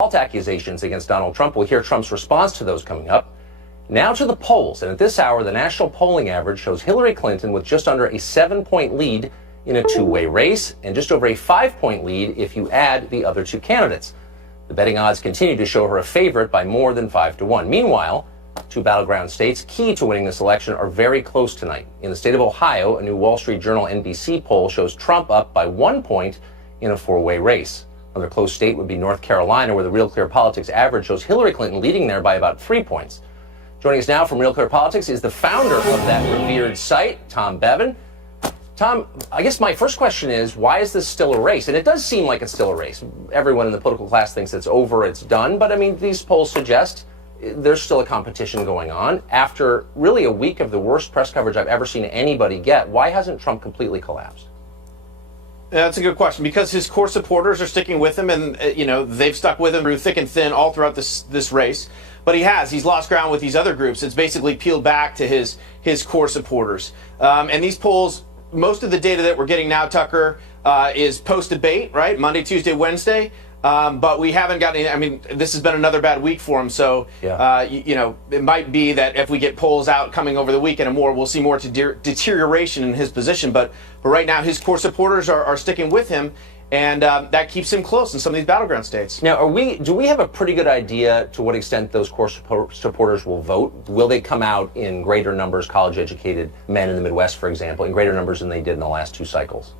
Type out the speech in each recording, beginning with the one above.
Assault accusations against Donald Trump. We'll hear Trump's response to those coming up. Now to the polls, and at this hour, the national polling average shows Hillary Clinton with just under a 7-point lead in a two-way race, and just over a 5-point lead if you add the other two candidates. The betting odds continue to show her a favorite by more than 5-1. Meanwhile, two battleground states key to winning this election are very close tonight. In the state of Ohio, a new Wall Street Journal NBC poll shows Trump up by 1 point in a four-way race. Another close state would be North Carolina, where the Real Clear Politics average shows Hillary Clinton leading there by about 3 points. Joining us now from Real Clear Politics is the founder of that revered site, Tom Bevan. Tom, I guess my first question is, why is this still a race? And it does seem like it's still a race. Everyone in the political class thinks it's over, it's done. But, I mean, these polls suggest there's still a competition going on. After really a week of the worst press coverage I've ever seen anybody get, why hasn't Trump completely collapsed? That's a good question, because his core supporters are sticking with him, and they've stuck with him through thick and thin all throughout this race. But he's lost ground with these other groups. It's basically peeled back to his core supporters. And these polls, most of the data that we're getting now, Tucker, is post-debate, right? Monday, Tuesday, Wednesday. But we haven't got any. I mean, this has been another bad week for him. So, it might be that if we get polls out coming over the weekend and more, we'll see more deterioration in his position. But right now, his core supporters are sticking with him, and that keeps him close in some of these battleground states. Now, do we have a pretty good idea to what extent those core supporters will vote? Will they come out in greater numbers, college-educated men in the Midwest, for example, in greater numbers than they did in the last two cycles?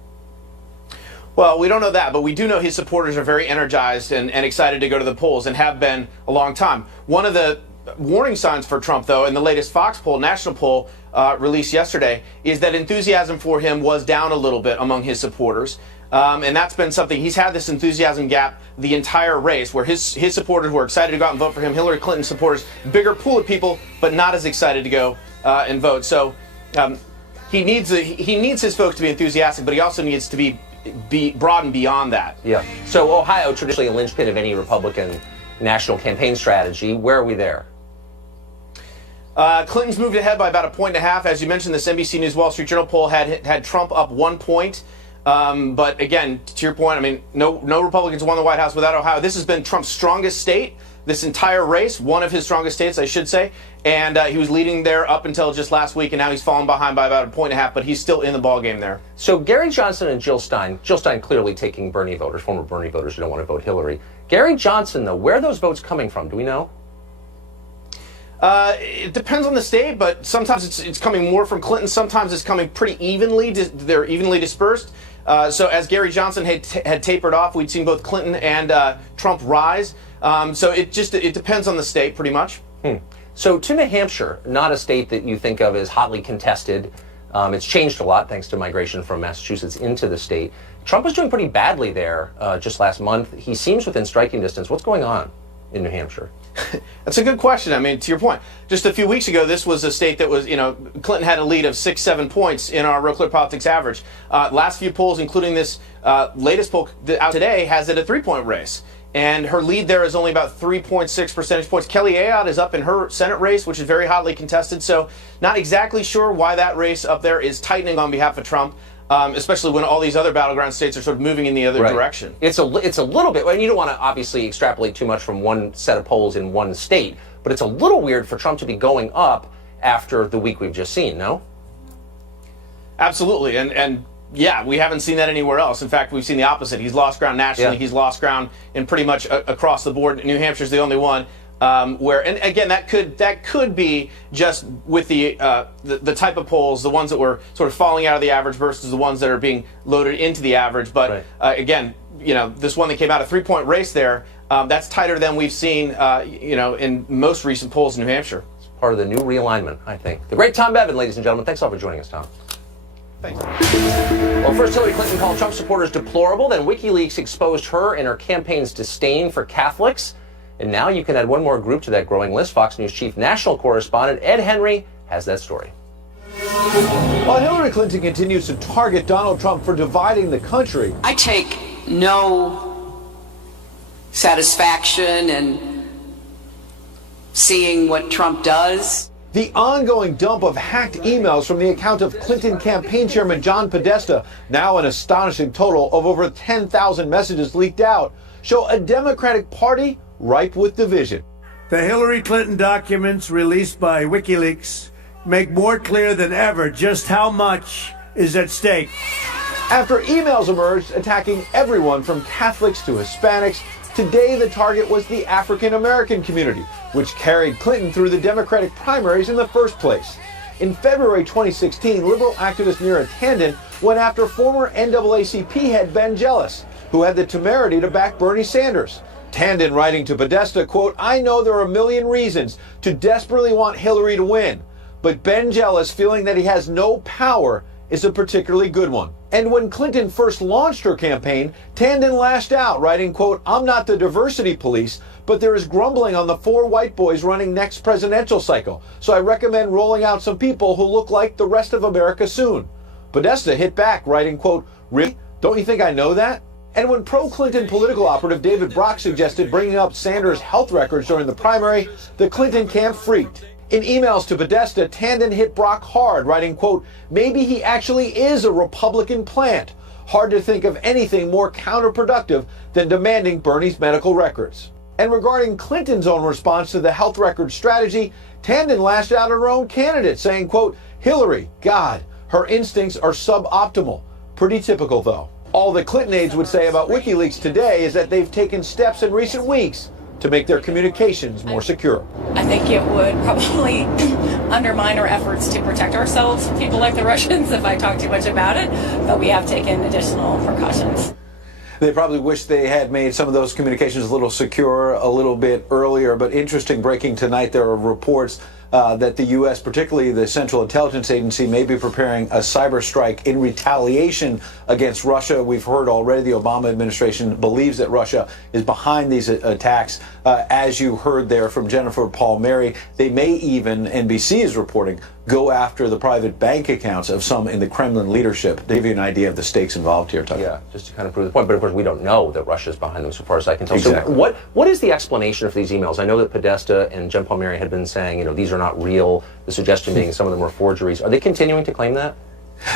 Well, we don't know that, but we do know his supporters are very energized and excited to go to the polls, and have been a long time. One of the warning signs for Trump, though, in the latest Fox poll, national poll released yesterday, is that enthusiasm for him was down a little bit among his supporters. And that's been something. He's had this enthusiasm gap the entire race, where his supporters were excited to go out and vote for him. Hillary Clinton supporters, bigger pool of people, but not as excited to go and vote. So he needs his folks to be enthusiastic, but he also needs to be broadened beyond that. Yeah. So Ohio, traditionally a linchpin of any Republican national campaign strategy. Where are we there? Clinton's moved ahead by about 1.5 points. As you mentioned, this NBC News Wall Street Journal poll had Trump up 1 point. But again, to your point, I mean, no Republicans won the White House without Ohio. This has been Trump's strongest state this entire race, one of his strongest states, I should say. And he was leading there up until just last week, and now he's fallen behind by about 1.5 points, but he's still in the ballgame there. So Gary Johnson and Jill Stein clearly taking Bernie voters, former Bernie voters who don't want to vote Hillary. Gary Johnson, though, where are those votes coming from? Do we know? It depends on the state, but sometimes it's coming more from Clinton. Sometimes it's coming pretty evenly. They're evenly dispersed. So as Gary Johnson had tapered off, we'd seen both Clinton and Trump rise. So it depends on the state, pretty much. So to New Hampshire, not a state that you think of as hotly contested. It's changed a lot thanks to migration from Massachusetts into the state. Trump was doing pretty badly there just last month. He seems within striking distance. What's going on in New Hampshire? That's a good question. I mean, to your point, just a few weeks ago, this was a state that was, Clinton had a lead of 6-7 points in our Real Clear Politics average. Last few polls, including this latest poll out today, has it a 3-point race. And her lead there is only about 3.6 percentage points. Kelly Ayotte is up in her Senate race, which is very hotly contested. So not exactly sure why that race up there is tightening on behalf of Trump. Especially when all these other battleground states are sort of moving in the other direction. It's a little bit, and you don't want to obviously extrapolate too much from one set of polls in one state, but it's a little weird for Trump to be going up after the week we've just seen, no? Absolutely, and yeah, we haven't seen that anywhere else. In fact, we've seen the opposite. He's lost ground nationally. Yeah. He's lost ground in pretty much across the board. New Hampshire's the only one. And again, that could be just with the type of polls, the ones that were sort of falling out of the average versus the ones that are being loaded into the average. But again, this one that came out a 3-point race there, that's tighter than we've seen, in most recent polls in New Hampshire. It's part of the new realignment, I think. The great Tom Bevan, ladies and gentlemen. Thanks all for joining us, Tom. Thanks. Well, first Hillary Clinton called Trump supporters deplorable, then WikiLeaks exposed her and her campaign's disdain for Catholics. And now you can add one more group to that growing list. Fox News chief national correspondent Ed Henry has that story. While Hillary Clinton continues to target Donald Trump for dividing the country, I take no satisfaction in seeing what Trump does. the ongoing dump of hacked emails from the account of Clinton campaign chairman John Podesta, now an astonishing total of over 10,000 messages leaked out, show a Democratic Party ripe with division. The Hillary Clinton documents released by WikiLeaks make more clear than ever just how much is at stake. After emails emerged attacking everyone from Catholics to Hispanics, today the target was the African American community, which carried Clinton through the Democratic primaries in the first place. In February 2016, liberal activist Neera Tanden went after former NAACP head Ben Jealous, who had the temerity to back Bernie Sanders. Tanden writing to Podesta, quote, "I know there are a million reasons to desperately want Hillary to win, but Ben Jealous feeling that he has no power is a particularly good one." And when Clinton first launched her campaign, Tanden lashed out, writing, quote, "I'm not the diversity police, but there is grumbling on the 4 white boys running next presidential cycle, so I recommend rolling out some people who look like the rest of America soon." Podesta hit back, writing, quote, "Really? Don't you think I know that?" And when pro-Clinton political operative David Brock suggested bringing up Sanders' health records during the primary, the Clinton camp freaked. In emails to Podesta, Tanden hit Brock hard, writing, quote, "Maybe he actually is a Republican plant. Hard to think of anything more counterproductive than demanding Bernie's medical records." And regarding Clinton's own response to the health record strategy, Tanden lashed out at her own candidate, saying, quote, "Hillary, God, her instincts are suboptimal." Pretty typical, though. All the Clinton aides would say about WikiLeaks today is that they've taken steps in recent weeks to make their communications more secure. I think it would probably undermine our efforts to protect ourselves from people like the Russians if I talk too much about it, but we have taken additional precautions. They probably wish they had made some of those communications a little secure a little bit earlier, but interesting breaking tonight, there are reports that the U.S., particularly the Central Intelligence Agency, may be preparing a cyber strike in retaliation against Russia. We've heard already the Obama administration believes that Russia is behind these attacks. As you heard there from Jennifer Palmieri, they may even, NBC is reporting, go after the private bank accounts of some in the Kremlin leadership. To give you an idea of the stakes involved here, Tucker. Yeah, just to kind of prove the point. But of course, we don't know that Russia's behind them, so far as I can tell. Exactly. So what is the explanation for these emails? I know that Podesta and Jen Palmieri had been saying, these are not real. The suggestion being some of them were forgeries. Are they continuing to claim that?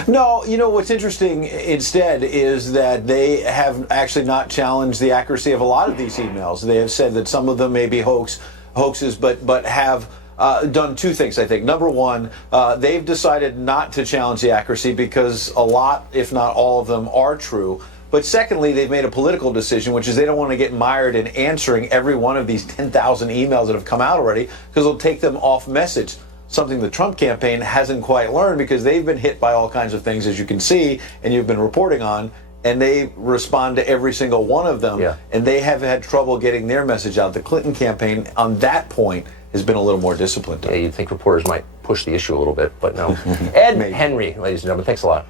No, what's interesting instead is that they have actually not challenged the accuracy of a lot of these emails. They have said that some of them may be hoaxes, but have done two things, I think. Number one, they've decided not to challenge the accuracy because a lot, if not all of them, are true. But secondly, they've made a political decision, which is they don't want to get mired in answering every one of these 10,000 emails that have come out already, because it'll take them off message. Something the Trump campaign hasn't quite learned, because they've been hit by all kinds of things, as you can see, and you've been reporting on, and they respond to every single one of them. Yeah. And they have had trouble getting their message out. The Clinton campaign, on that point, has been a little more disciplined. Yeah, you'd think reporters might push the issue a little bit, but no. Ed Henry, ladies and gentlemen, thanks a lot.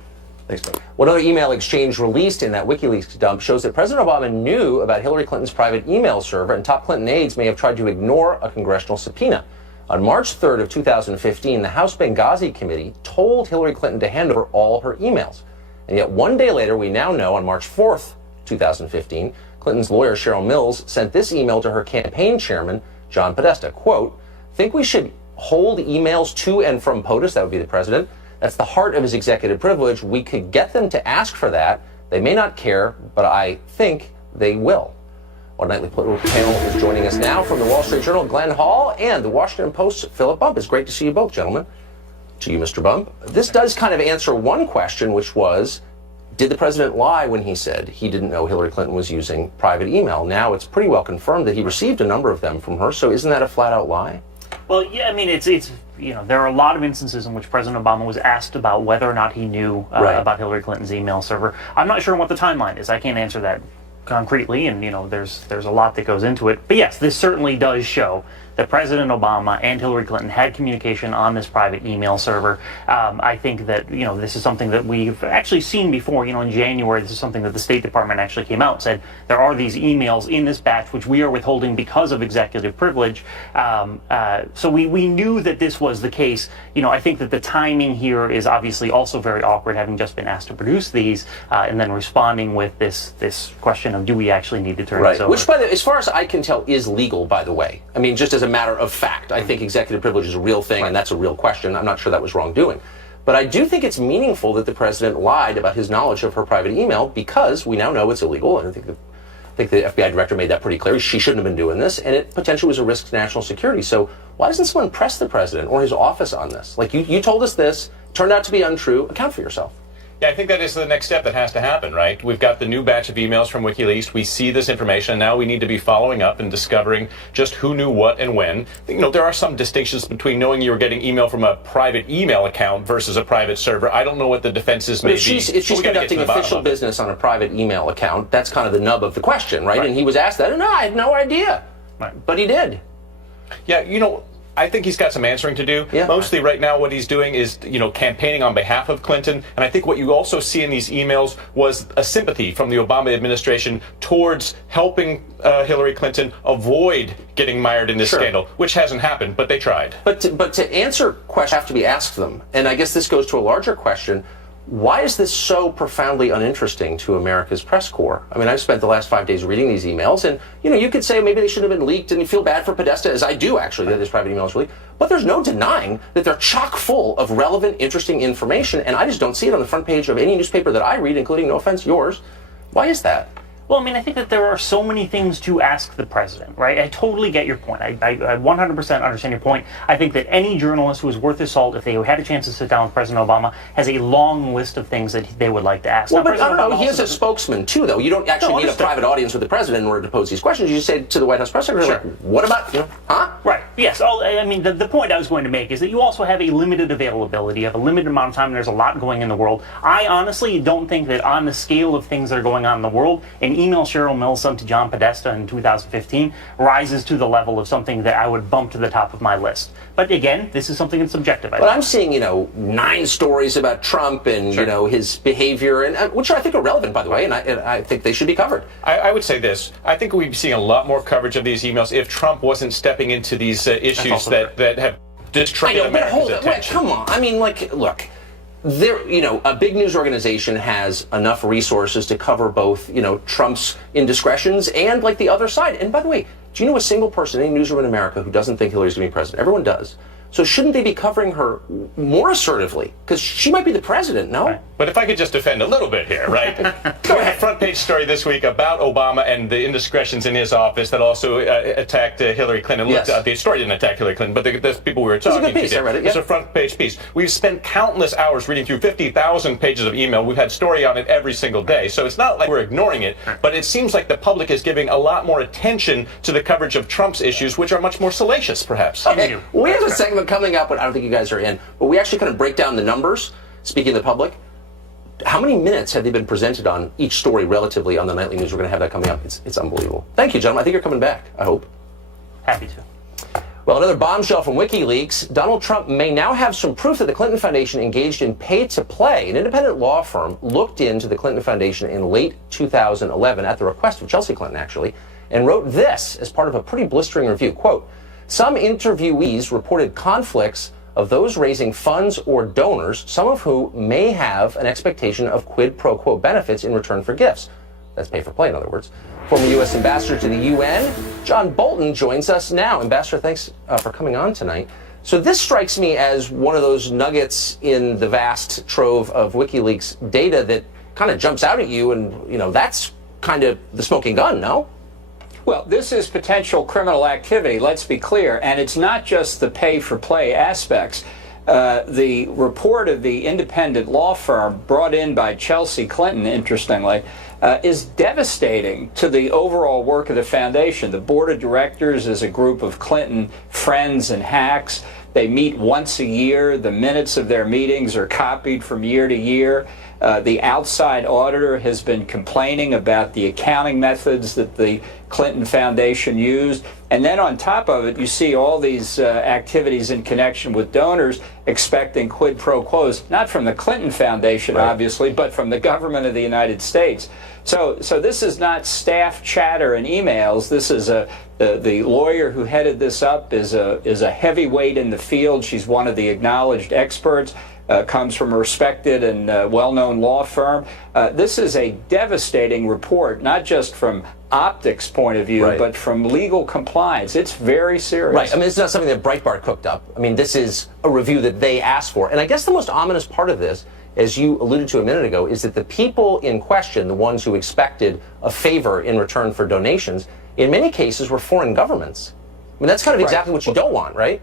Thanks, buddy. One other email exchange released in that WikiLeaks dump shows that President Obama knew about Hillary Clinton's private email server, and top Clinton aides may have tried to ignore a congressional subpoena. On March 3rd of 2015, the House Benghazi Committee told Hillary Clinton to hand over all her emails. And yet one day later, we now know on March 4th, 2015, Clinton's lawyer, Cheryl Mills, sent this email to her campaign chairman, John Podesta, quote, "Think we should hold emails to and from POTUS," that would be the president. "That's the heart of his executive privilege. We could get them to ask for that. They may not care, but I think they will." Our nightly political panel is joining us now from the Wall Street Journal, Glenn Hall, and the Washington Post's Philip Bump. It's great to see you both, gentlemen. To you, Mr. Bump. This does kind of answer one question, which was, did the president lie when he said he didn't know Hillary Clinton was using private email? Now it's pretty well confirmed that he received a number of them from her, so isn't that a flat-out lie? Well, yeah, I mean, it's there are a lot of instances in which President Obama was asked about whether or not he knew about Hillary Clinton's email server. I'm not sure what the timeline is. I can't answer that concretely, and there's a lot that goes into it. But yes, this certainly does show that President Obama and Hillary Clinton had communication on this private email server. I think that this is something that we've actually seen before. In January, this is something that the State Department actually came out and said there are these emails in this batch which we are withholding because of executive privilege. So we knew that this was the case. I think that the timing here is obviously also very awkward, having just been asked to produce these and then responding with this question of do we actually need to turn this over? Which, by the way, as far as I can tell, is legal, by the way. I mean, just as a matter of fact, I think executive privilege is a real thing, and that's a real question. I'm not sure that was wrongdoing. But I do think it's meaningful that the president lied about his knowledge of her private email, because we now know it's illegal, and I think the think the FBI director made that pretty clear. She shouldn't have been doing this, and it potentially was a risk to national security. So why doesn't someone press the president or his office on this? Like, you told us this, turned out to be untrue. Account for yourself. Yeah, I think that is the next step that has to happen, right? We've got the new batch of emails from WikiLeaks. We see this information, and now we need to be following up and discovering just who knew what and when. You know, there are some distinctions between knowing you were getting email from a private email account versus a private server. I don't know what the defenses may be. If she's conducting official business on a private email account, that's kind of the nub of the question, right? And he was asked that, and I had no idea. Right. But he did. Yeah, you know, I think he's got some answering to do. Yeah. Mostly right now what he's doing is, you know, campaigning on behalf of Clinton. And I think what you also see in these emails was a sympathy from the Obama administration towards helping Hillary Clinton avoid getting mired in this scandal, which hasn't happened, but they tried. But to answer questions have to be asked them. And I guess this goes to a larger question. Why is this so profoundly uninteresting to America's press corps? I mean, I've spent the last 5 days reading these emails, and, you know, you could say maybe they should have been leaked, and you feel bad for Podesta, as I do, actually, that his private emails were leaked. But there's no denying that they're chock full of relevant, interesting information, and I just don't see it on the front page of any newspaper that I read, including, no offense, yours. Why is that? Well, I mean, I think that there are so many things to ask the president, right? I totally get your point. I 100% understand your point. I think that any journalist who is worth his salt, if they had a chance to sit down with President Obama, has a long list of things that they would like to ask. Well, but I don't know. He has a spokesman, too, though. You don't actually need a private audience with the president in order to pose these questions. You just say to the White House press secretary, like, what about, you know, huh? Right. Yes. I mean, the point I was going to make is that you also have a limited availability. You have a limited amount of time, and there's a lot going in the world. I honestly don't think that on the scale of things that are going on in the world, an email Cheryl Mills sent to John Podesta in 2015 rises to the level of something that I would bump to the top of my list. But again, this is something that's subjective. But I'm seeing, you know, 9 stories about Trump and, you know, his behavior, and which I think are relevant, by the way, and I think they should be covered. I would say this. I think we'd be seeing a lot more coverage of these emails if Trump wasn't stepping into these issues that have distracted Americans' attention. Wait, come on. I mean, like, look. There, you know, a big news organization has enough resources to cover both, you know, Trump's indiscretions and, like, the other side. And by the way, do you know a single person in any newsroom in America who doesn't think Hillary's going to be president? Everyone does. So shouldn't they be covering her more assertively? Because she might be the president, no? Right. But if I could just defend a little bit here, right? Go ahead. Front page story this week about Obama and the indiscretions in his office that also attacked Hillary Clinton. Yes. The story didn't attack Hillary Clinton, but the people we were talking to. It's a good piece. I read it. Yeah. It's a front page piece. We've spent countless hours reading through 50,000 pages of email. We've had story on it every single day. So it's not like we're ignoring it, but it seems like the public is giving a lot more attention to the coverage of Trump's issues, which are much more salacious, perhaps. Okay. We have a segment coming up, but I don't think you guys are in. But we actually kind of break down the numbers, speaking to the public. How many minutes have they been presented on each story relatively on the nightly news? We're going to have that coming up. It's unbelievable. Thank you, gentlemen. I think you're coming back, I hope. Happy to. Well, another bombshell from WikiLeaks. Donald Trump may now have some proof that the Clinton Foundation engaged in pay-to-play. An independent law firm looked into the Clinton Foundation in late 2011 at the request of Chelsea Clinton, actually, and wrote this as part of a pretty blistering review. Quote, some interviewees reported conflicts of those raising funds or donors, some of whom may have an expectation of quid pro quo benefits in return for gifts. That's pay for play, in other words. Former U.S. Ambassador to the UN, John Bolton, joins us now. Ambassador, thanks for coming on tonight. So this strikes me as one of those nuggets in the vast trove of WikiLeaks data that kind of jumps out at you, and, you know, that's kind of the smoking gun, no? Well, this is potential criminal activity, let's be clear, and it's not just the pay-for-play aspects. The report of the independent law firm brought in by Chelsea Clinton, interestingly, is devastating to the overall work of the foundation. The board of directors is a group of Clinton friends and hacks. They meet once a year. The minutes of their meetings are copied from year to year. The outside auditor has been complaining about the accounting methods that the Clinton Foundation used. And then on top of it, you see all these activities in connection with donors expecting quid pro quos, not from the Clinton Foundation, obviously, but from the government of the United States. So this is not staff chatter and emails. This is the lawyer who headed this up is a heavyweight in the field. She's one of the acknowledged experts. comes from a respected and well-known law firm. This is a devastating report, not just from optics point of view, but from legal compliance. It's very serious. Right. I mean, it's not something that Breitbart cooked up. I mean, this is a review that they asked for. And I guess the most ominous part of this, as you alluded to a minute ago, is that the people in question, the ones who expected a favor in return for donations, in many cases were foreign governments. I mean, that's kind of exactly what you don't want, right?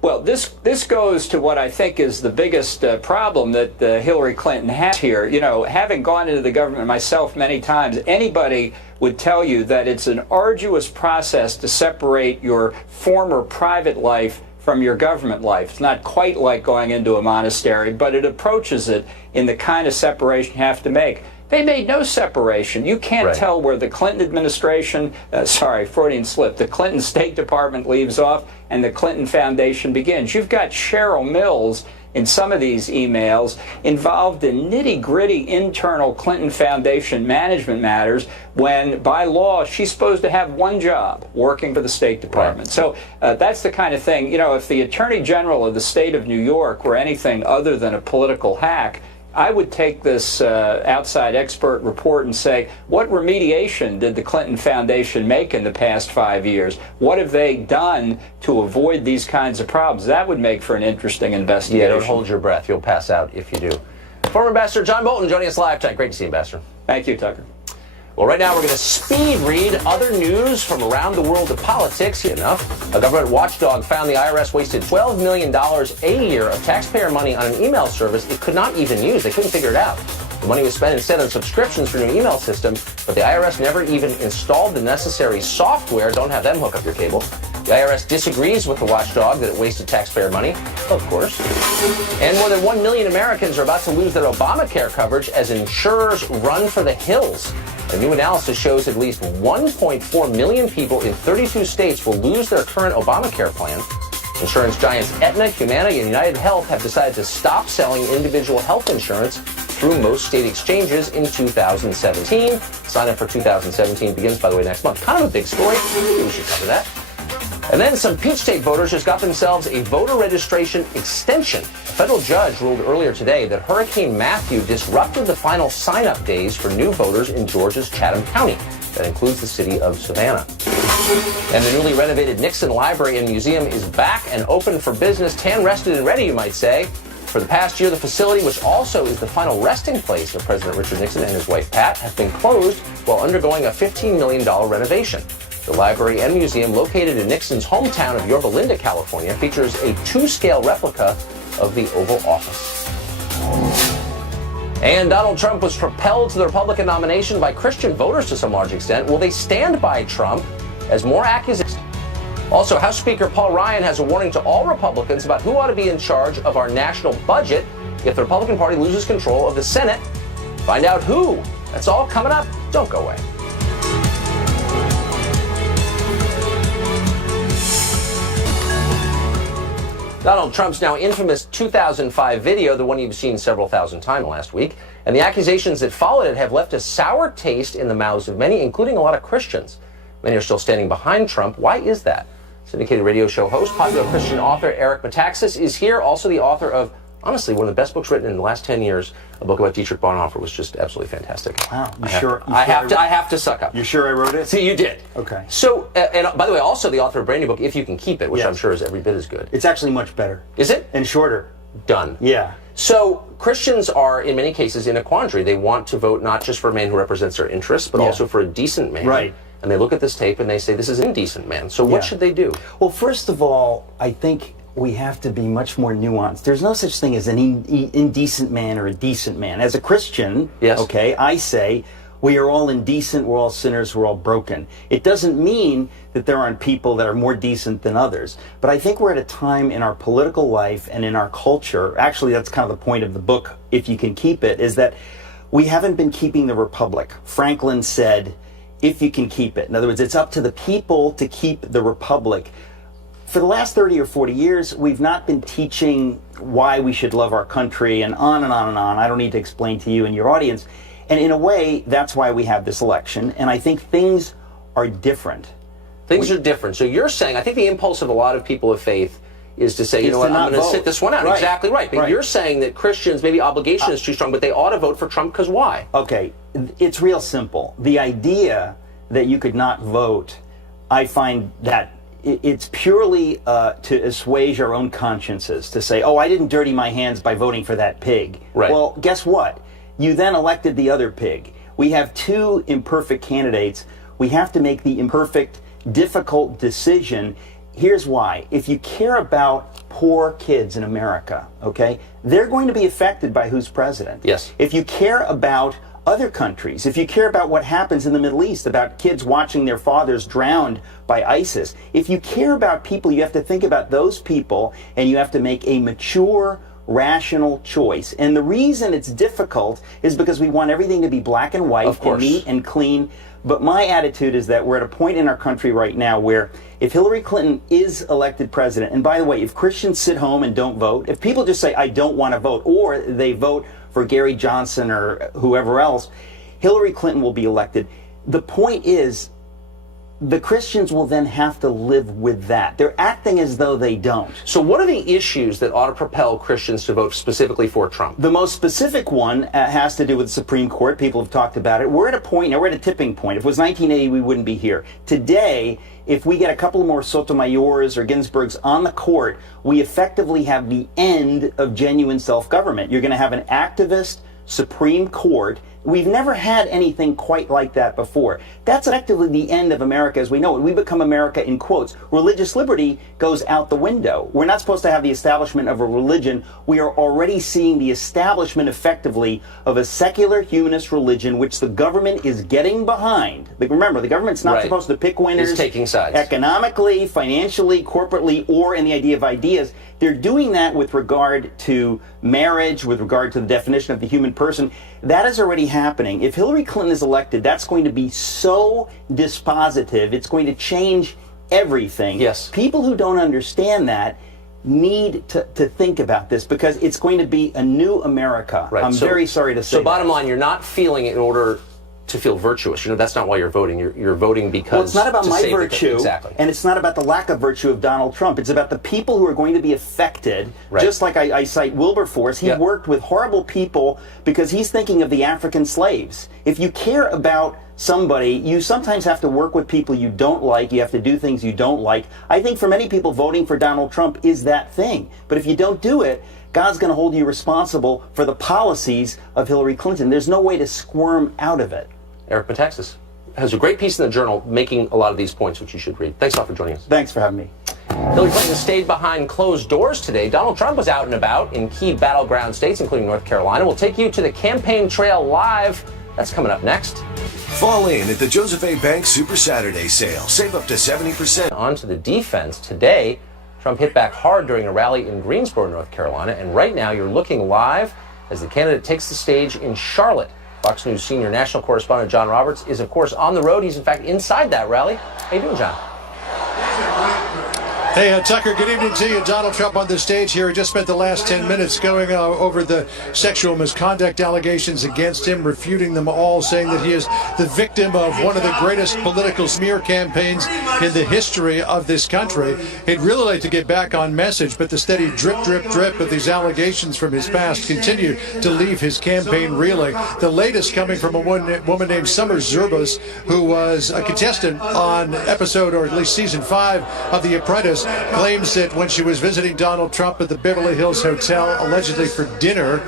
Well, this goes to what I think is the biggest problem that Hillary Clinton has here. You know, having gone into the government myself many times, anybody would tell you that it's an arduous process to separate your former private life from your government life. It's not quite like going into a monastery, but it approaches it in the kind of separation you have to make. They made no separation. You can't tell where the Clinton administration, sorry, Freudian slip, the Clinton State Department leaves off and the Clinton Foundation begins. You've got Cheryl Mills in some of these emails involved in nitty-gritty internal Clinton Foundation management matters when, by law, she's supposed to have one job, working for the State Department. So that's the kind of thing, you know, if the Attorney General of the state of New York were anything other than a political hack, I would take this outside expert report and say, what remediation did the Clinton Foundation make in the past 5 years? What have they done to avoid these kinds of problems? That would make for an interesting investigation. Yeah, don't hold your breath. You'll pass out if you do. Former Ambassador John Bolton joining us live tonight. Great to see you, Ambassador. Thank you, Tucker. Well, right now we're going to speed read other news from around the world of politics. Enough. A government watchdog found the IRS wasted $12 million a year of taxpayer money on an email service it could not even use. They couldn't figure it out. The money was spent instead on subscriptions for a new email system, but the IRS never even installed the necessary software. Don't have them hook up your cable. The IRS disagrees with the watchdog that it wasted taxpayer money, of course. And more than 1 million Americans are about to lose their Obamacare coverage as insurers run for the hills. A new analysis shows at least 1.4 million people in 32 states will lose their current Obamacare plan. Insurance giants Aetna, Humana, and United Health have decided to stop selling individual health insurance through most state exchanges in 2017. Sign up for 2017 begins, by the way, next month. Kind of a big story. Maybe we should cover that. And then some Peach State voters just got themselves a voter registration extension. A federal judge ruled earlier today that Hurricane Matthew disrupted the final sign-up days for new voters in Georgia's Chatham County. That includes the city of Savannah. And the newly renovated Nixon Library and Museum is back and open for business, tan, rested, and ready, you might say. For the past year, the facility, which also is the final resting place of President Richard Nixon and his wife Pat, has been closed while undergoing a $15 million renovation. The library and museum, located in Nixon's hometown of Yorba Linda, California, features a 2-scale replica of the Oval Office. And Donald Trump was propelled to the Republican nomination by Christian voters to some large extent. Will they stand by Trump as more accusations? Also, House Speaker Paul Ryan has a warning to all Republicans about who ought to be in charge of our national budget if the Republican Party loses control of the Senate. Find out who. That's all coming up. Don't go away. Donald Trump's now infamous 2005 video, the one you've seen several thousand times last week, and the accusations that followed it have left a sour taste in the mouths of many, including a lot of Christians. Many are still standing behind Trump. Why is that? Syndicated radio show host, popular Christian author Eric Metaxas is here, also the author of, honestly, one of the best books written in the last 10 years. A book about Dietrich Bonhoeffer was just absolutely fantastic. Wow, I have to suck up. You sure I wrote it? See, you did. Okay. So, and by the way, also the author of a brand new book, If You Can Keep It, which I'm sure is every bit as good. It's actually much better. Is it? And shorter. Done. Yeah. So Christians are, in many cases, in a quandary. They want to vote not just for a man who represents their interests, but also for a decent man. Right. And they look at this tape and they say, this is an indecent man. So what should they do? Well, first of all, I think we have to be much more nuanced. There's no such thing as an indecent man or a decent man. As a Christian, okay, I say we are all indecent, we're all sinners, we're all broken. It doesn't mean that there aren't people that are more decent than others. But I think we're at a time in our political life and in our culture, actually that's kind of the point of the book, If You Can Keep It, is that we haven't been keeping the republic. Franklin said, if you can keep it. In other words, it's up to the people to keep the republic. For the last 30 or 40 years, we've not been teaching why we should love our country and on and on and on. I don't need to explain to you and your audience. And in a way, that's why we have this election. And I think things are different. Things are different. So you're saying, I think the impulse of a lot of people of faith is to say, you know what, I'm going to sit this one out. Right. Exactly right. But you're saying that Christians, maybe obligation is too strong, but they ought to vote for Trump because why? Okay, it's real simple. The idea that you could not vote, I find that it's purely to assuage our own consciences, to say, oh, I didn't dirty my hands by voting for that pig. Right. Well, guess what? You then elected the other pig. We have two imperfect candidates. We have to make the imperfect, difficult decision. Here's why. If you care about poor kids in America, okay, they're going to be affected by who's president. Yes. If you care about other countries, if you care about what happens in the Middle East, about kids watching their fathers drowned by ISIS, if you care about people, you have to think about those people, and you have to make a mature, rational choice. And the reason it's difficult is because we want everything to be black and white and neat and clean. But my attitude is that we're at a point in our country right now where if Hillary Clinton is elected president, and by the way, if Christians sit home and don't vote, if people just say, I don't want to vote, or they vote for Gary Johnson or whoever else, Hillary Clinton will be elected. The point is, the Christians will then have to live with that. They're acting as though they don't. So what are the issues that ought to propel Christians to vote specifically for Trump? The most specific one has to do with the Supreme Court. People have talked about it. We're at a point now, we're at a tipping point. If it was 1980, we wouldn't be here. Today, if we get a couple more Sotomayors or Ginsburgs on the court, we effectively have the end of genuine self-government. You're going to have an activist Supreme Court. We've never had anything quite like that before. That's effectively the end of America as we know it. We become America in quotes. Religious liberty goes out the window. We're not supposed to have the establishment of a religion. We are already seeing the establishment effectively of a secular humanist religion, which the government is getting behind. Remember, the government's not supposed to pick winners. It's taking sides. Economically, financially, corporately, or in the idea of ideas. They're doing that with regard to marriage, with regard to the definition of the human person. That is already happening. If Hillary Clinton is elected, that's going to be so dispositive. It's going to change everything. Yes. People who don't understand that need to think about this because it's going to be a new America. Right. I'm very sorry to say So bottom line, you're not feeling it in order to feel virtuous. You know, that's not why you're voting. You're voting because... Well, it's not about my virtue, exactly. And it's not about the lack of virtue of Donald Trump. It's about the people who are going to be affected, just like I cite Wilberforce. He worked with horrible people because he's thinking of the African slaves. If you care about somebody, you sometimes have to work with people you don't like. You have to do things you don't like. I think for many people, voting for Donald Trump is that thing. But if you don't do it, God's going to hold you responsible for the policies of Hillary Clinton. There's no way to squirm out of it. Eric from Texas has a great piece in the Journal making a lot of these points, which you should read. Thanks a lot for joining us. Thanks for having me. Hillary Clinton stayed behind closed doors today. Donald Trump was out and about in key battleground states, including North Carolina. We'll take you to the campaign trail live. That's coming up next. Fall in at the Joseph A. Bank Super Saturday sale. Save up to 70%. On to the defense. Today, Trump hit back hard during a rally in Greensboro, North Carolina. And right now, you're looking live as the candidate takes the stage in Charlotte. Fox News senior national correspondent John Roberts is, of course, on the road. He's, in fact, inside that rally. How you doing, John? Hey, Tucker, good evening to you. Donald Trump on the stage here. He just spent the last 10 minutes going over the sexual misconduct allegations against him, refuting them all, saying that he is the victim of one of the greatest political smear campaigns in the history of this country. He'd really like to get back on message, but the steady drip, drip, drip of these allegations from his past continue to leave his campaign reeling. The latest coming from a woman named Summer Zerbas, who was a contestant on episode, or at least season 5 of The Apprentice, claims that when she was visiting Donald Trump at the Beverly Hills Hotel, allegedly for dinner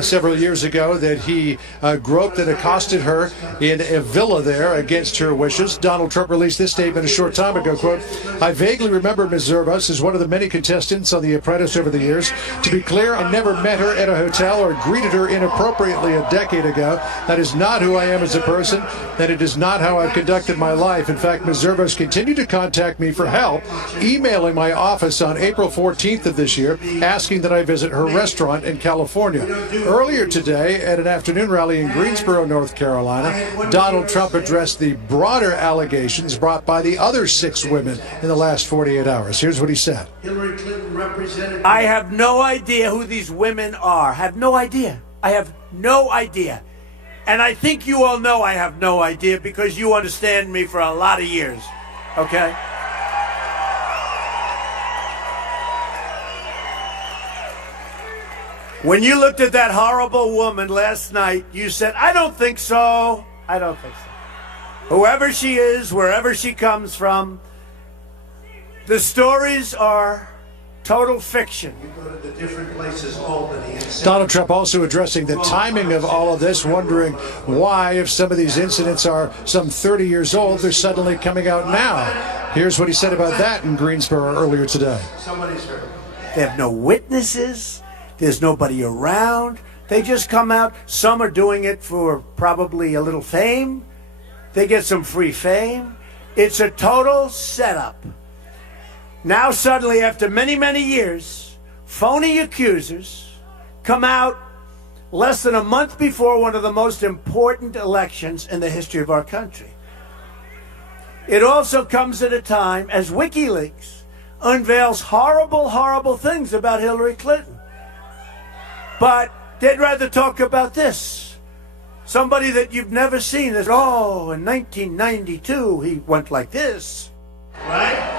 several years ago, that he groped and accosted her in a villa there against her wishes. Donald Trump released this statement a short time ago, quote, "I vaguely remember Ms. Zerbas as one of the many contestants on The Apprentice over the years. To be clear, I never met her at a hotel or greeted her inappropriately a decade ago. That is not who I am as a person, and it is not how I've conducted my life. In fact, Ms. Zerbas continued to contact me for help, emailing my office on April 14th of this year, asking that I visit her restaurant in California." Earlier today, at an afternoon rally in Greensboro, North Carolina, Donald Trump addressed the broader allegations brought by the other 6 women in the last 48 hours. Here's what he said. Hillary Clinton represented. I have no idea who these women are. I have no idea. I have no idea. And I think you all know I have no idea because you understand me for a lot of years. Okay? When you looked at that horrible woman last night, you said, I don't think so. I don't think so. Whoever she is, wherever she comes from, the stories are total fiction. You go to the different places, Albany. Donald Trump also addressing the timing of all of this, wondering why, if some of these incidents are some 30 years old, they're suddenly coming out now. Here's what he said about that in Greensboro earlier today. They have no witnesses. There's nobody around. They just come out. Some are doing it for probably a little fame. They get some free fame. It's a total setup. Now suddenly, after many, many years, phony accusers come out less than a month before one of the most important elections in the history of our country. It also comes at a time as WikiLeaks unveils horrible, horrible things about Hillary Clinton. But they'd rather talk about this. Somebody that you've never seen. That, oh, in 1992, he went like this. Right?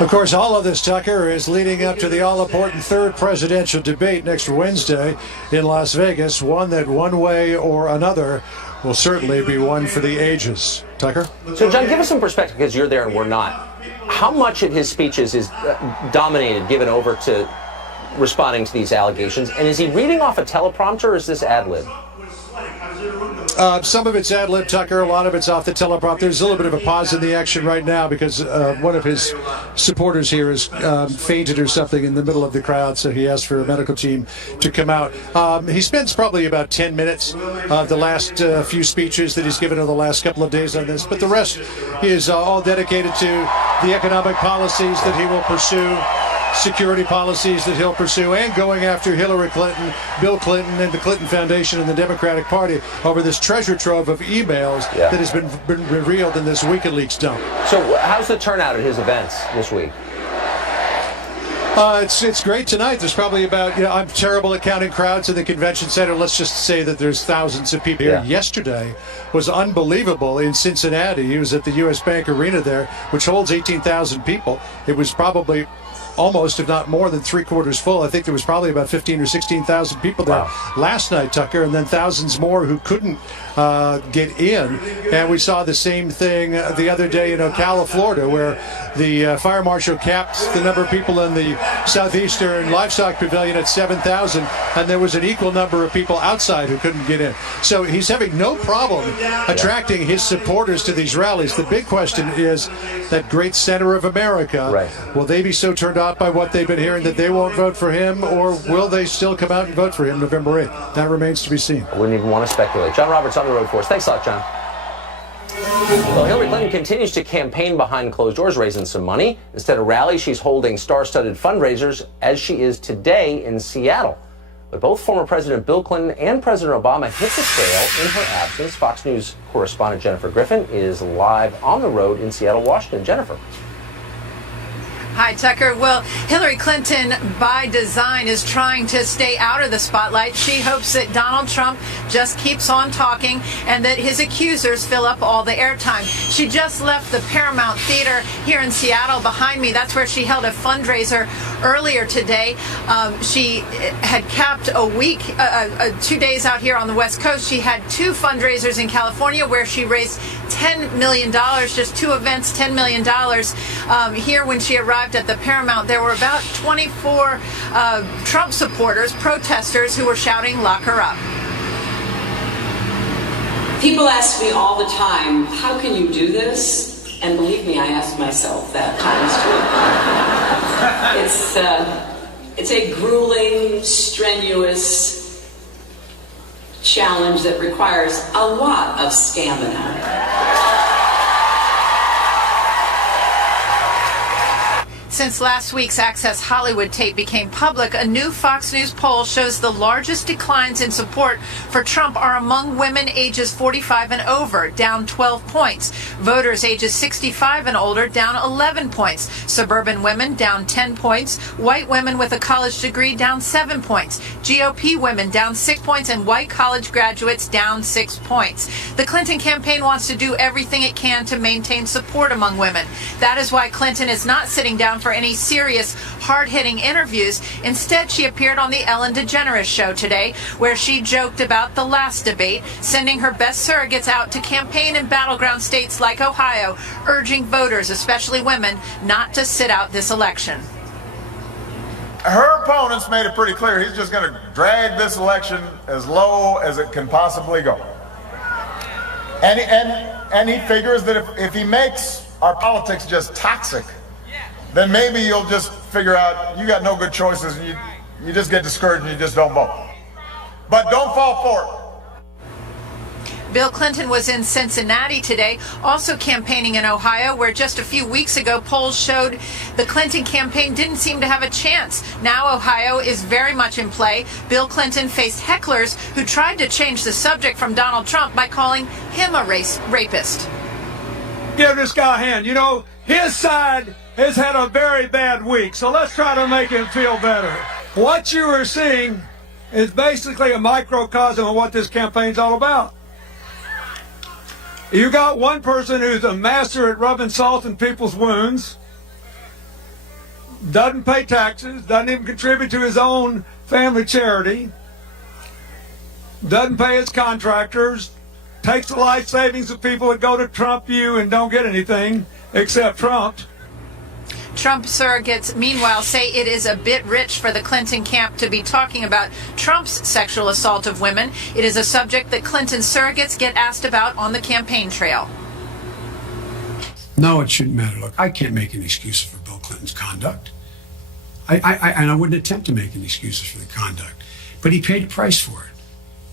Of course, all of this, Tucker, is leading up to the all-important third presidential debate next Wednesday in Las Vegas, one that one way or another will certainly be one for the ages. Tucker? So, John, give us some perspective, because you're there and we're not. How much of his speeches is dominated, given over to responding to these allegations? And is he reading off a teleprompter, or is this ad-lib? Some of it's ad-lib, Tucker. A lot of it's off the teleprompter. There's a little bit of a pause in the action right now because one of his supporters here has fainted or something in the middle of the crowd, so he asked for a medical team to come out. He spends probably about 10 minutes of the last few speeches that he's given over the last couple of days on this, but the rest is all dedicated to the economic policies that he will pursue, security policies that he'll pursue, and going after Hillary Clinton, Bill Clinton, and the Clinton Foundation and the Democratic Party over this treasure trove of emails that has been revealed in this WikiLeaks dump. So how's the turnout at his events this week? It's great tonight. There's probably about, I'm terrible at counting crowds in the convention center. Let's just say that there's thousands of people here. Yesterday was unbelievable in Cincinnati. He was at the U.S. Bank Arena there, which holds 18,000 people. It was probably almost, if not more than three-quarters full. I think there was probably about 15 or 16,000 people there last night, Tucker, and then thousands more who couldn't get in. And we saw the same thing the other day in Ocala, Florida, where the fire marshal capped the number of people in the Southeastern Livestock Pavilion at 7,000, and there was an equal number of people outside who couldn't get in. So he's having no problem attracting his supporters to these rallies. The big question is that great center of America, will they be so turned off by what they've been hearing that they won't vote for him, or will they still come out and vote for him November 8th? That remains to be seen. I wouldn't even want to speculate. John Roberts on the road for us. Thanks a lot, John. Well, Hillary Clinton continues to campaign behind closed doors, raising some money. Instead of rallies, she's holding star-studded fundraisers, as she is today in Seattle. But both former President Bill Clinton and President Obama hit the trail in her absence. Fox News correspondent Jennifer Griffin is live on the road in Seattle, Washington. Jennifer. Hi, Tucker. Well, Hillary Clinton, by design, is trying to stay out of the spotlight. She hopes that Donald Trump just keeps on talking and that his accusers fill up all the airtime. She just left the Paramount Theater here in Seattle behind me. That's where she held a fundraiser earlier today. She had capped a week, 2 days out here on the West Coast. She had two fundraisers in California where she raised $10 million, just two events, $10 million. Here, when she arrived at the Paramount, there were about 24 Trump supporters, protesters, who were shouting, "Lock her up." People ask me all the time, how can you do this? And believe me, I ask myself that times too. It's a grueling, strenuous challenge that requires a lot of stamina. Since last week's Access Hollywood tape became public, a new Fox News poll shows the largest declines in support for Trump are among women ages 45 and over, down 12 points. Voters ages 65 and older, down 11 points. Suburban women, down 10 points. White women with a college degree, down 7 points. GOP women, down 6 points. And white college graduates, down 6 points. The Clinton campaign wants to do everything it can to maintain support among women. That is why Clinton is not sitting down for for any serious, hard-hitting interviews. Instead, she appeared on the Ellen DeGeneres show today, where she joked about the last debate, sending her best surrogates out to campaign in battleground states like Ohio, urging voters, especially women, not to sit out this election. Her opponents made it pretty clear he's just going to drag this election as low as it can possibly go. And he figures that if he makes our politics just toxic, then maybe you'll just figure out you got no good choices and you just get discouraged and you just don't vote. But don't fall for it. Bill Clinton was in Cincinnati today, also campaigning in Ohio, where just a few weeks ago polls showed the Clinton campaign didn't seem to have a chance. Now Ohio is very much in play. Bill Clinton faced hecklers who tried to change the subject from Donald Trump by calling him a rapist. Give this guy a hand. You know, his side has had a very bad week, so let's try to make him feel better. What you are seeing is basically a microcosm of what this campaign's all about. You got one person who's a master at rubbing salt in people's wounds, doesn't pay taxes, doesn't even contribute to his own family charity, doesn't pay his contractors, takes the life savings of people that go to Trump you and don't get anything except Trump. Trump surrogates, meanwhile, say it is a bit rich for the Clinton camp to be talking about Trump's sexual assault of women. It is a subject that Clinton surrogates get asked about on the campaign trail. No, it shouldn't matter. Look, I can't make any excuses for Bill Clinton's conduct. And I wouldn't attempt to make any excuses for the conduct. But he paid a price for it.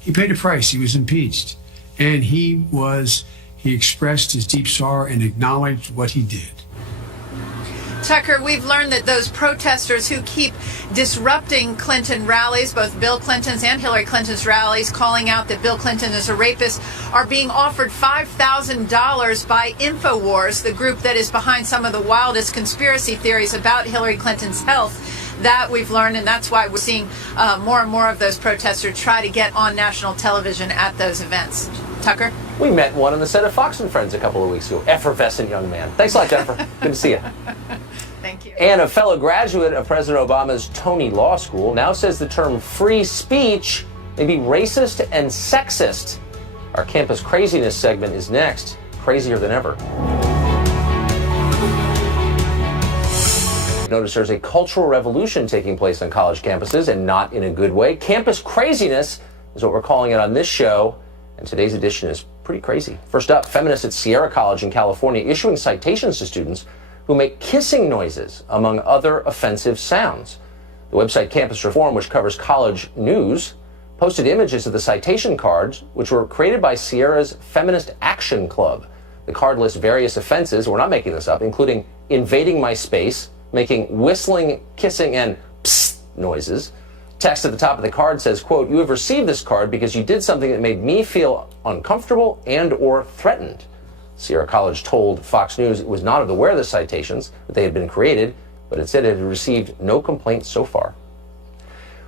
He paid a price. He was impeached. And he expressed his deep sorrow and acknowledged what he did. Tucker, we've learned that those protesters who keep disrupting Clinton rallies, both Bill Clinton's and Hillary Clinton's rallies, calling out that Bill Clinton is a rapist, are being offered $5,000 by InfoWars, the group that is behind some of the wildest conspiracy theories about Hillary Clinton's health. That we've learned, and that's why we're seeing more and more of those protesters try to get on national television at those events. Tucker? We met one on the set of Fox and Friends a couple of weeks ago. Effervescent young man. Thanks a lot, Jennifer. Good to see you. Thank you. And a fellow graduate of President Obama's Tony Law School now says the term free speech may be racist and sexist. Our campus craziness segment is next. Crazier than ever. Notice there's a cultural revolution taking place on college campuses, and not in a good way. Campus craziness is what we're calling it on this show, and today's edition is pretty crazy. First up, feminists at Sierra College in California issuing citations to students who make kissing noises, among other offensive sounds. The website Campus Reform, which covers college news, posted images of the citation cards, which were created by Sierra's Feminist Action Club. The card lists various offenses, we're not making this up, including invading my space, making whistling, kissing, and psst noises. Text at the top of the card says, quote, "You have received this card because you did something that made me feel uncomfortable and or threatened." Sierra College told Fox News it was not aware of the citations, that they had been created, but it said it had received no complaints so far.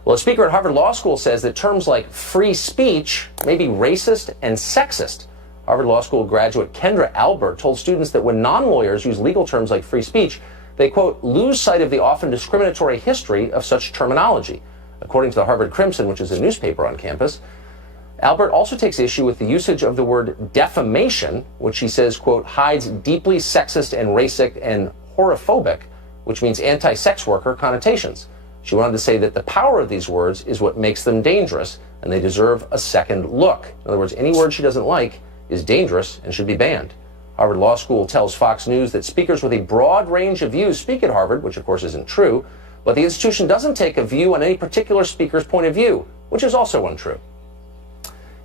Well, a speaker at Harvard Law School says that terms like free speech may be racist and sexist. Harvard Law School graduate Kendra Albert told students that when non-lawyers use legal terms like free speech, they, quote, lose sight of the often discriminatory history of such terminology. According to the Harvard Crimson, which is a newspaper on campus, Albert also takes issue with the usage of the word defamation, which she says, quote, hides deeply sexist and racist and horophobic, which means anti-sex worker connotations. She wanted to say that the power of these words is what makes them dangerous, and they deserve a second look. In other words, any word she doesn't like is dangerous and should be banned. Harvard Law School tells Fox News that speakers with a broad range of views speak at Harvard, which of course isn't true, but the institution doesn't take a view on any particular speaker's point of view, which is also untrue.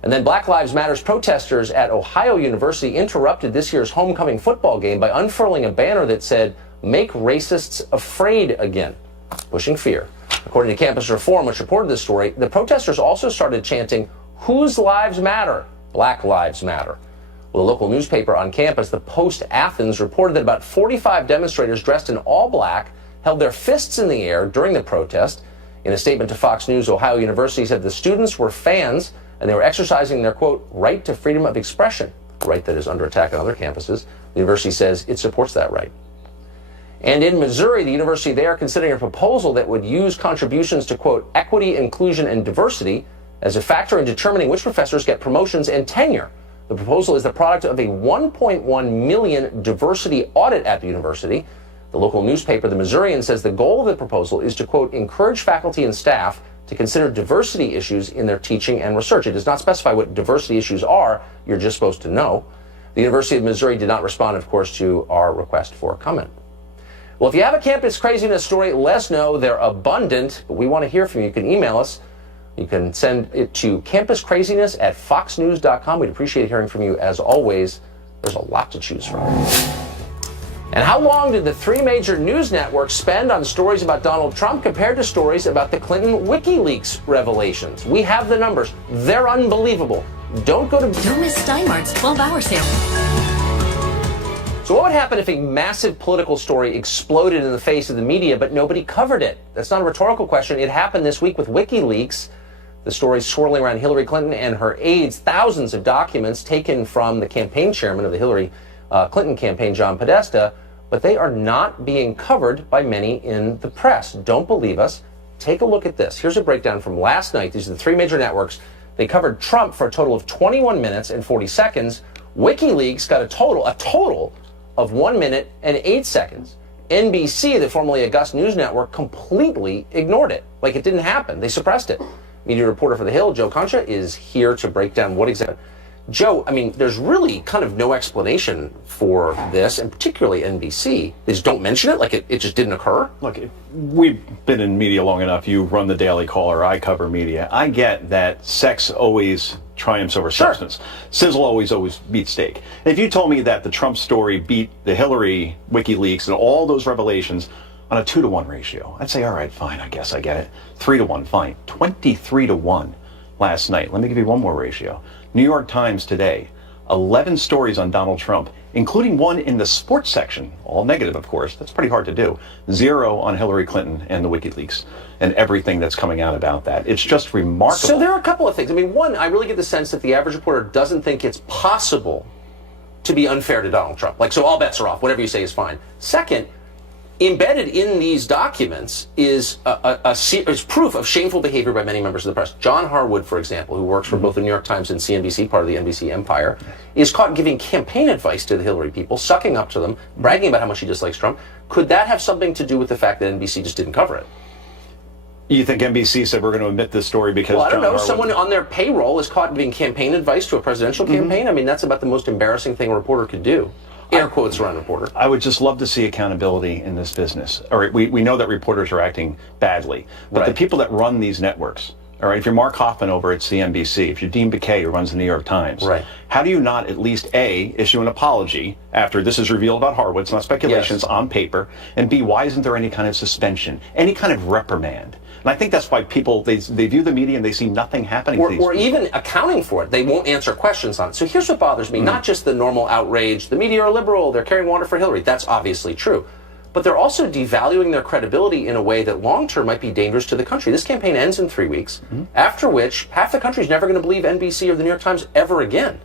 And then Black Lives Matter's protesters at Ohio University interrupted this year's homecoming football game by unfurling a banner that said, "Make racists afraid again," pushing fear. According to Campus Reform, which reported this story, the protesters also started chanting, "Whose lives matter? Black Lives Matter." Well, a local newspaper on campus, the Post Athens, reported that about 45 demonstrators dressed in all black held their fists in the air during the protest. In a statement to Fox News, Ohio University said the students were fans and they were exercising their, quote, right to freedom of expression, a right that is under attack on other campuses. The university says it supports that right. And in Missouri, the university there are considering a proposal that would use contributions to, quote, equity, inclusion, and diversity as a factor in determining which professors get promotions and tenure. The proposal is the product of a $1.1 million diversity audit at the university. The local newspaper, The Missourian, says the goal of the proposal is to, quote, encourage faculty and staff to consider diversity issues in their teaching and research. It does not specify what diversity issues are. You're just supposed to know. The University of Missouri did not respond, of course, to our request for comment. Well, if you have a campus craziness story, let us know. They're abundant, but we want to hear from you. You can email us. You can send it to campuscraziness@foxnews.com. We'd appreciate hearing from you as always. There's a lot to choose from. And how long did the three major news networks spend on stories about Donald Trump compared to stories about the Clinton WikiLeaks revelations? We have the numbers. They're unbelievable. Don't miss Steinmart's 12-hour sale. So what would happen if a massive political story exploded in the face of the media, but nobody covered it? That's not a rhetorical question. It happened this week with WikiLeaks. The story swirling around Hillary Clinton and her aides, thousands of documents taken from the campaign chairman of the Hillary Clinton campaign, John Podesta, but they are not being covered by many in the press. Don't believe us? Take a look at this. Here's a breakdown from last night. These are the three major networks. They covered Trump for a total of 21 minutes and 40 seconds. WikiLeaks got a total of 1 minute and 8 seconds. NBC, the formerly August News Network, completely ignored it. Like it didn't happen. They suppressed it. Media reporter for The Hill, Joe Concha, is here to break down what exactly. Joe, I mean, there's really kind of no explanation for this, and particularly NBC. They just don't mention it, like it just didn't occur? Look, we've been in media long enough. You run the Daily Caller, I cover media. I get that sex always triumphs over substance. Sizzle always beats steak. And if you told me that the Trump story beat the Hillary WikiLeaks and all those revelations on a 2-to-1 ratio, I'd say, all right, fine, I guess I get it. 3-to-1, fine. 23-to-1 last night. Let me give you one more ratio. New York Times today, 11 stories on Donald Trump, including one in the sports section, all negative, of course. That's pretty hard to do. 0 on Hillary Clinton and the WikiLeaks and everything that's coming out about that. It's just remarkable. So there are a couple of things. I mean, one, I really get the sense that the average reporter doesn't think it's possible to be unfair to Donald Trump. Like, so all bets are off. Whatever you say is fine. Second, embedded in these documents is proof of shameful behavior by many members of the press. John Harwood, for example, who works for both the New York Times and CNBC, part of the NBC empire, is caught giving campaign advice to the Hillary people, sucking up to them, bragging about how much he dislikes Trump. Could that have something to do with the fact that NBC just didn't cover it? You think NBC said we're going to omit this story because I don't know. Harwood... Someone on their payroll is caught giving campaign advice to a presidential campaign? I mean, that's about the most embarrassing thing a reporter could do. Air quotes around reporter. I would just love to see accountability in this business. All right, we know that reporters are acting badly, but the people that run these networks, all right, if you're Mark Hoffman over at CNBC, if you're Dean Baquet who runs the New York Times, how do you not at least A, issue an apology after this is revealed about Harwood, it's not speculations, on paper, and B, why isn't there any kind of suspension, any kind of reprimand? And I think that's why people, they view the media and they see nothing happening to these people. Even accounting for it. They won't answer questions on it. So here's what bothers me. Not just the normal outrage. The media are liberal. They're carrying water for Hillary. That's obviously true. But they're also devaluing their credibility in a way that long-term might be dangerous to the country. This campaign ends in 3 weeks, after which half the country is never going to believe NBC or the New York Times ever again.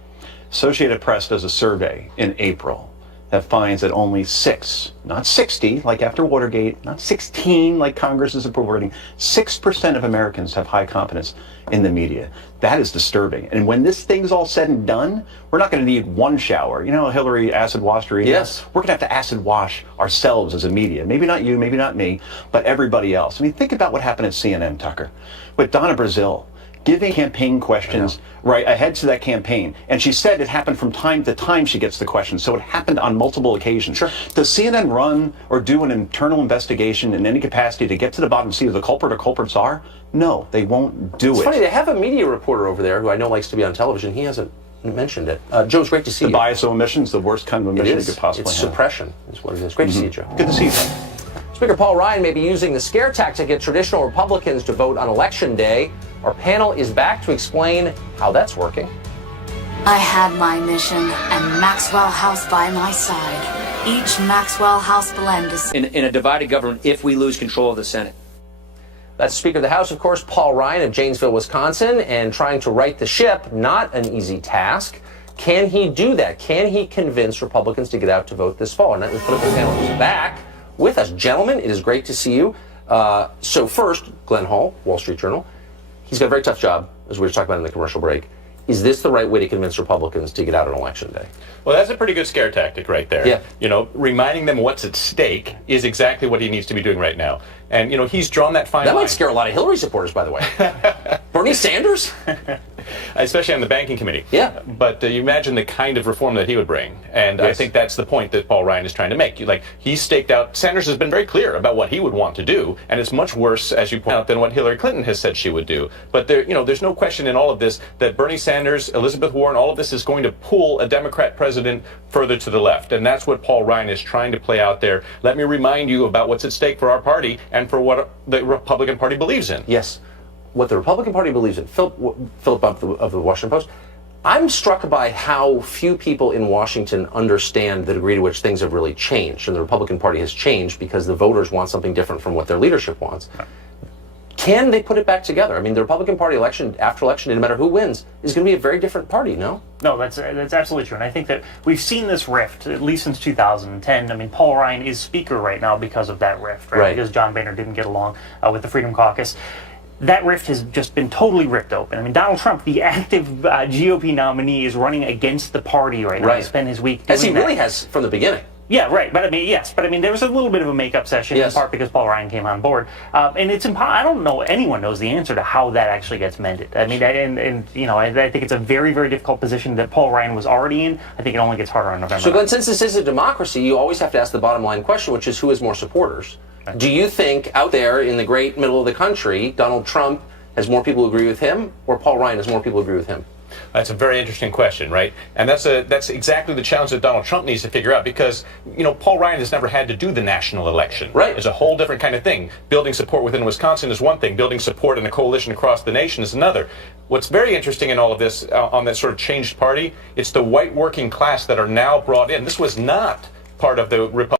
Associated Press does a survey in April that finds that only 6, not 60, like after Watergate, not 16, like Congress is reporting, 6% of Americans have high confidence in the media. That is disturbing. And when this thing's all said and done, we're not going to need one shower. You know, Hillary acid washed her emails? Yes. We're going to have to acid wash ourselves as a media. Maybe not you, maybe not me, but everybody else. I mean, think about what happened at CNN, Tucker, with Donna Brazile giving campaign questions right ahead to that campaign. And she said it happened from time to time she gets the questions. So it happened on multiple occasions. Does CNN run or do an internal investigation in any capacity to get to the bottom, see who the culprit or culprits are? No, they won't do it. It's funny, they have a media reporter over there who I know likes to be on television. He hasn't mentioned it. Joe, it's great to see you. The bias of omission is the worst kind of omission you could possibly have. It's suppression is what it is. Great to see you, Joe. Good to see you. Speaker Paul Ryan may be using the scare tactic at traditional Republicans to vote on Election Day. Our panel is back to explain how that's working. I had my mission and Maxwell House by my side. Each Maxwell House blend is in a divided government if we lose control of the Senate. That's Speaker of the House, of course, Paul Ryan of Janesville, Wisconsin, and trying to right the ship, not an easy task. Can he do that? Can he convince Republicans to get out to vote this fall? And that political panel is back with us. Gentlemen, it is great to see you. So first, Glenn Hall, Wall Street Journal. He's got a very tough job, as we were talking about in the commercial break. Is this the right way to convince Republicans to get out on election day? Well, that's a pretty good scare tactic right there. Yeah. You know, reminding them what's at stake is exactly what he needs to be doing right now. And, you know, he's drawn that fine line. That might scare a lot of Hillary supporters, by the way. Bernie Sanders? Especially on the banking committee. Yeah. But you imagine the kind of reform that he would bring. And Yes. I think that's the point that Paul Ryan is trying to make. Like, he's staked out, Sanders has been very clear about what he would want to do, and it's much worse, as you point out, than what Hillary Clinton has said she would do. But there, you know, there's no question in all of this that Bernie Sanders, Elizabeth Warren, all of this is going to pull a Democrat president further to the left. And that's what Paul Ryan is trying to play out there. Let me remind you about what's at stake for our party and for what the Republican Party believes in. Yes. What the Republican Party believes in. Philip of the Washington Post. I'm struck by how few people in Washington understand the degree to which things have really changed, and the Republican Party has changed because the voters want something different from what their leadership wants. Can they put it back together? I mean, the Republican Party election, after election, no matter who wins, is going to be a very different party, no? No, that's absolutely true. And I think that we've seen this rift, at least since 2010. I mean, Paul Ryan is Speaker right now because of that rift, right? Because John Boehner didn't get along with the Freedom Caucus. That rift has just been totally ripped open. I mean, Donald Trump, the active GOP nominee, is running against the party right now. He spent his week doing as he really has from the beginning. Yeah, right. But I mean, yes. But I mean, there was a little bit of a makeup session in part because Paul Ryan came on board, and it's I don't know anyone knows the answer to how that actually gets mended. I mean, and you know, I think it's a very, very difficult position that Paul Ryan was already in. I think it only gets harder on November. So, Glenn, since this is a democracy, you always have to ask the bottom line question, which is who has more supporters? Right. Do you think out there in the great middle of the country, Donald Trump has more people who agree with him, or Paul Ryan has more people who agree with him? That's a very interesting question, right? And that's exactly the challenge that Donald Trump needs to figure out because, you know, Paul Ryan has never had to do the national election. Right. It's a whole different kind of thing. Building support within Wisconsin is one thing. Building support in a coalition across the nation is another. What's very interesting in all of this, on that sort of changed party, it's the white working class that are now brought in. This was not part of the Republican